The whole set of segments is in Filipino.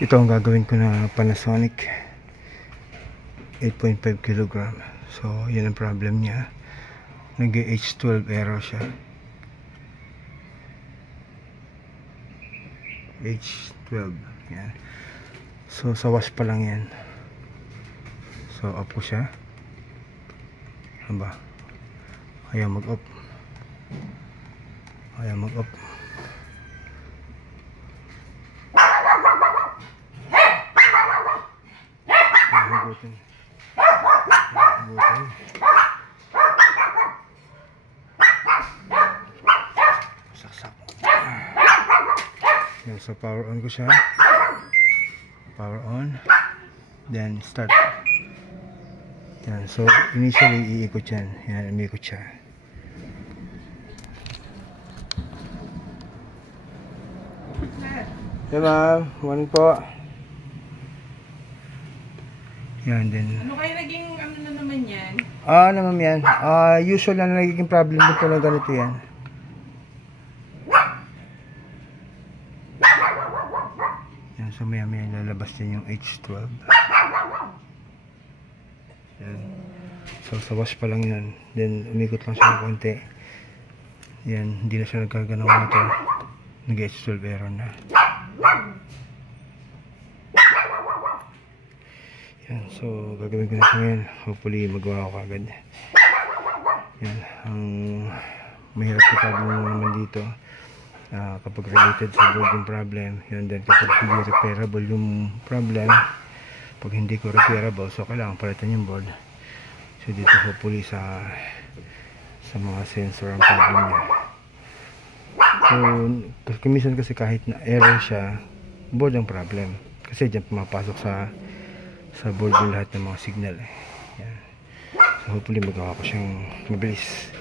Ito ang gagawin ko na Panasonic 8.5 kg. So yun ang problem niya, nag-H12 error siya. H12 yan. So sa wash pa lang yan. So off ko siya. Aba, ayaw mag-off. Ayaw mag-off. Hugutin. Hugutin. Saksak. Yan, so power on ko siya. Power on. Then start. Yan, so initially iikot yan. Yan, umiikot siya. Diba? Morning po. Yan din. Ano kayo naging ano na naman yan? Naman yan. Usual na nagiging problem dito na ganito yan. Yan, so maya lalabas din yung H12. Yan. So sa wash pa lang yan. Then umikot lang siya ng konti. Yan, hindi na siya nagkarga ng water. Nag-H12 error na. Yan, so gagawin ko na siya ngayon. Hopefully magawa ko agad. Yan, ang mahirap na problem naman dito kapag related sa boarding problem. Yan din, kapag hindi repairable yung problem, pag hindi ko repairable, so kailangan palitan yung board. So dito hopefully sa mga sensor ang problem niya. So kumisan kasi kahit na error siya, board ang problem kasi dyan pumapasok sa board yung lahat ng mga signal Yan. So hopefully magawa ko siyang mabilis.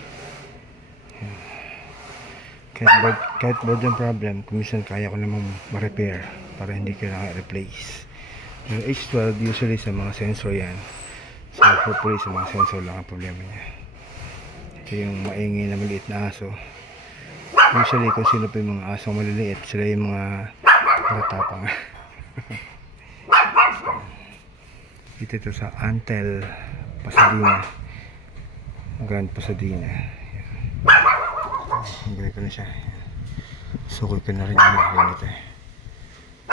Yan. Kahit board yung problem, kumisan kaya ko namang ma-repair para hindi kailangan replace. Yung H12 usually sa mga sensor yan. So hopefully sa mga sensor lang ang problema niya. Ito yung maingay na maliit na aso. Usually kung sino pa yung mga asong maliliit, sila yung mga matatapang. Dito ito sa Antel Pasadena, Grand Pasadena. Hanggang ko na siya. Sukol ko na rin yung ganito